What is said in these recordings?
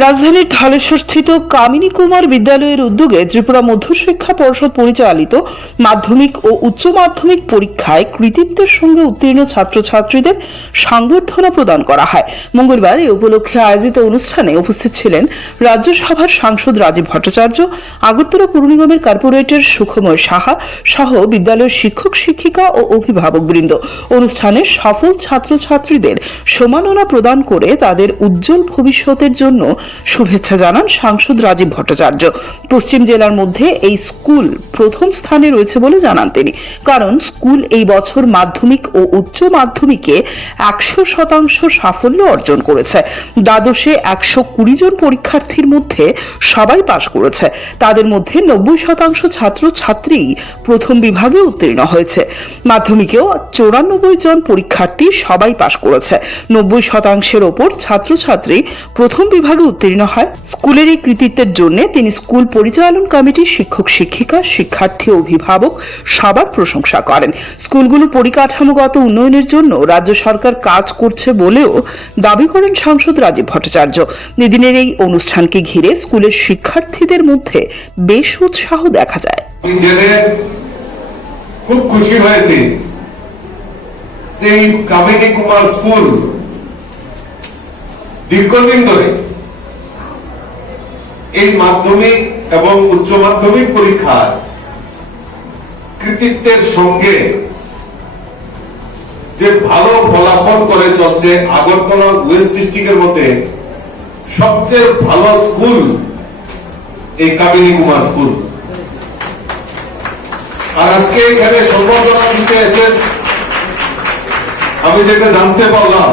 রাজধানীর ঢালেশ্বরস্থিত কামিনী কুমার বিদ্যালয়ের উদ্যোগে ত্রিপুরা মধ্যশিক্ষা পর্ষদ পরিচালিত মাধ্যমিক ও উচ্চ মাধ্যমিক পরীক্ষায় কৃতিত্বের সঙ্গে উত্তীর্ণ ছাত্রছাত্রীদের সংবর্ধনা প্রদান করা হয়। মঙ্গলবার এই উপলক্ষে আয়োজিত অনুষ্ঠানে উপস্থিত ছিলেন রাজ্যসভার সাংসদ রাজীব ভট্টাচার্য, আগরতলা পৌর নিগমের কর্পোরেটর সুখময় সাহা সহ বিদ্যালয়ের শিক্ষক শিক্ষিকা ও অভিভাবকবৃন্দ। অনুষ্ঠানে সফল ছাত্রছাত্রীদের সম্মাননা প্রদান করে তাদের উজ্জ্বল ভবিষ্যতের জন্য শুভেচ্ছা জানান সাংসদ রাজীব ভট্টাচার্য। পশ্চিম জেলার মধ্যে এই স্কুল প্রথম স্থানে রয়েছে বলে জানান তিনি, কারণ স্কুল এই বছর মাধ্যমিক ও উচ্চ মাধ্যমিকে 100% সাফল্য অর্জন করেছে। দ্বাদশে 120 জন পরীক্ষার্থীর মধ্যে সবাই পাশ করেছে। তাদের মধ্যে 90% ছাত্রছাত্রী প্রথম বিভাগে উত্তীর্ণ হয়েছে। মাধ্যমিকেও 94 জন পরীক্ষার্থী সবাই পাশ করেছে। 90% ওপর ছাত্রছাত্রী প্রথম বিভাগে উত্তীর্ণ হয়। স্কুলের এই কৃতিত্বের জন্য তিনি স্কুল পরিচালন কমিটির শিক্ষক শিক্ষিকা, শিক্ষার্থী, অভিভাবক সবার প্রশংসা করেন। স্কুলগুলোর পরিকাঠামোগত উন্নয়নের জন্য রাজ্য সরকার কাজ করছে বলেও দাবি করেন সাংসদ রাজীব ভট্টাচার্য। এদিনের এই অনুষ্ঠানকে ঘিরে স্কুলের শিক্ষার্থীদের মধ্যে বেশ উৎসাহ দেখা যায়। খুব খুশি হয়েছি এই কামিনী কুমার স্কুল দীর্ঘদিন ধরে এই মাধ্যমিক এবং উচ্চ মাধ্যমিক পরীক্ষার কৃতিত্বের সঙ্গে যে ভালো ফলাফল করে চলছে। আগরতলা ওয়েস্ট ডিস্ট্রিক্টের মধ্যে সবচেয়ে ভালো স্কুল এই কামিনী কুমার স্কুল। আর আজকে এখানে সম্বর্ধনা দিতে এসে আমি যেটা জানতে পারলাম,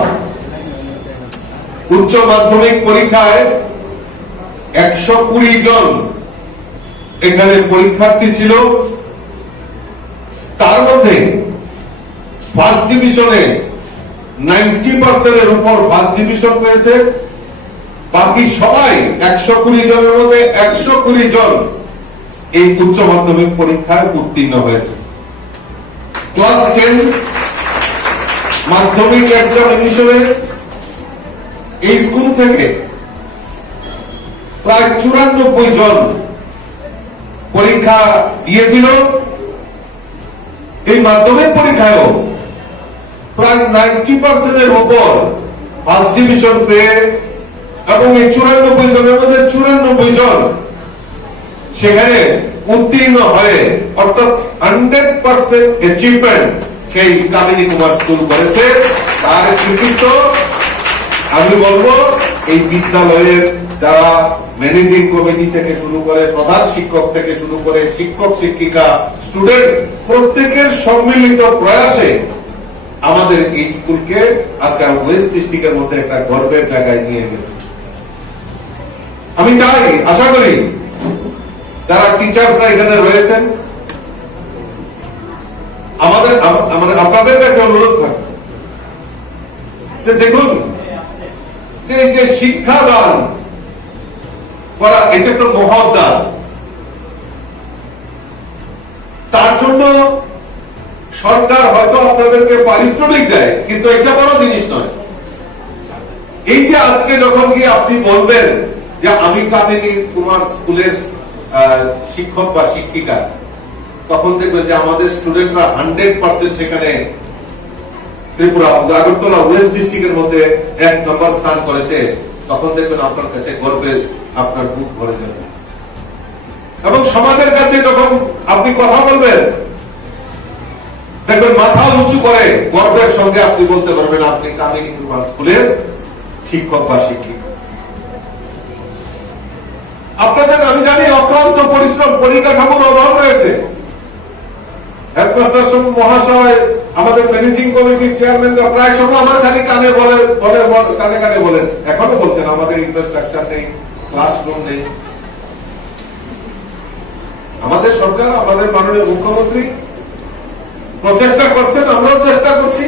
উচ্চ মাধ্যমিক পরীক্ষায় 120 জন এখানে পরীক্ষার্থী ছিল। তার মধ্যে ফার্স্ট ডিভিশনে 90% এর উপর ফার্স্ট ডিভিশন পেয়েছে। বাকি সবাই 120 জনের মধ্যে 120 জন এই উচ্চ মাধ্যমিক পরীক্ষায় উত্তীর্ণ হয়েছে। ক্লাস 10 মাধ্যমিক এক্সামিনেশনে এই স্কুল থেকে প্রায় 94 জন পরীক্ষা দিয়েছিল। এই মাধ্যমিক পরীক্ষায়ও প্রায় 90% এর উপর ফার্স্ট ডিভিশন পেয়ে এবং এই 94 জনের মধ্যে 94 জন সেখানে উত্তীর্ণ হয়ে, অর্থাৎ 100% অ্যাচিভমেন্ট সেই কামিনী কুমার স্কুল করেছে। তার কৃতিত্ব আমি বলবো এই বিদ্যালয়ের যারা ম্যানেজিং কমিটি থেকে শুরু করে, প্রধান শিক্ষক থেকে শুরু করে, শিক্ষক শিক্ষিকা, স্টুডেন্টস প্রত্যেকের সম্মিলিত প্রয়াসে আমাদের এই স্কুলকে আজকে ওয়েস্ট ডিস্ট্রিক্টের মধ্যে একটা গর্বের জায়গায় নিয়ে গেছে। আমি চাই, আশা করি যারা টিচার্সরা এখানে রয়েছেন, আমাদের আপনাদের কাছে অনুরোধ থাকবে যে দেখুন, এই যে শিক্ষাদান করা এটা একটা মহৎ দান। তার জন্য সরকার হয়তো আপনাদেরকে পারিশ্রমিক দেয়, কিন্তু এটা বড় জিনিস নয়। এই যে আজকে যখন কি আপনি বলবেন যে আমি কামিনী কুমার স্কুলের শিক্ষক বা শিক্ষিকা, তখন দেখবেন যে আমাদের স্টুডেন্টরা 100% সেখানে ত্রিপুরা আগরতলা ওয়েস্ট ডিস্ট্রিক্টের মধ্যে 1 নম্বর স্থান করেছে। তখন দেখবেন আপনার কাছে গর্বের আপনার বুক ভরে যাবে। এবং সমাজের কাছে যখন আপনি কথা বলবেন, দেখবেন মাথা উঁচু করে গর্বের সঙ্গে আপনি বলতে পারবেন আপনি কামিনী কুমার স্কুলের শিক্ষক বা শিক্ষিকা। আপনাদের আমি জানি অক্লান্ত পরিশ্রম, পরিকাঠামোর অভাব রয়েছে। হেডমাস্টার মহাশয়, আমাদের ম্যানেজিং কমিটির চেয়ারম্যানরা প্রায় সময় আমার খালি কানে কানে বলেন, এখনো বলছেন আমাদের ইনফ্রাস্ট্রাকচার নেই, ক্লাসরুম নেই। আমাদের সরকার, আমাদের মাননীয় মুখ্যমন্ত্রী প্রচেষ্টা করছেন, আমরাও চেষ্টা করছি।